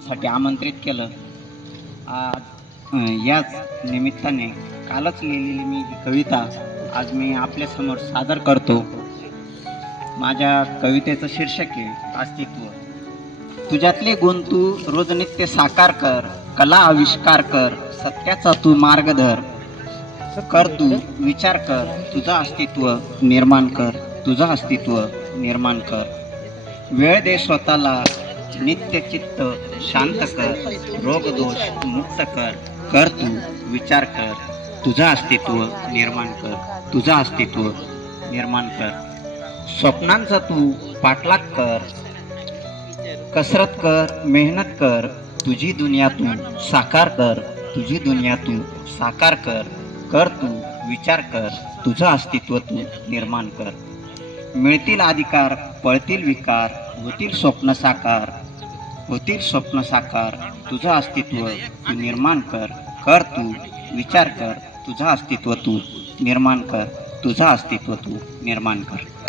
साठी आमंत्रित केलं. आज याच निमित्ताने कालच लिहिलेली मी ही कविता आज मी आपल्यासमोर सादर करतो. माझ्या कवितेचं शीर्षक आहे अस्तित्व. तुझ्यातले गुण तू रोज नित्य साकार कर कला आविष्कार कर सत्याचा तू मार्ग धर. कर तू विचार कर तुझं अस्तित्व निर्माण कर तुझं अस्तित्व निर्माण कर. वेळ दे स्वतःला नित्य चित्त शांत कर रोगदोष मुक्त कर कर तू विचार कर. तुझं अस्तित्व निर्माण कर. तुझं अस्तित्व निर्माण कर. स्वप्नांचा तू पाठलाग कर. कसरत कर मेहनत कर. तुझी दुनिया तू साकार कर. तुझी दुनिया तू साकार कर. कर तू विचार कर. तुझं अस्तित्व तू निर्माण कर. मिळतील अधिकार पळतील विकार. होतील स्वप्न साकार. होतील स्वप्न साकार. तुझं अस्तित्व तू निर्माण कर. कर तू. विचार कर. तुझं अस्तित्व तू निर्माण कर. तुझं अस्तित्व तू निर्माण कर.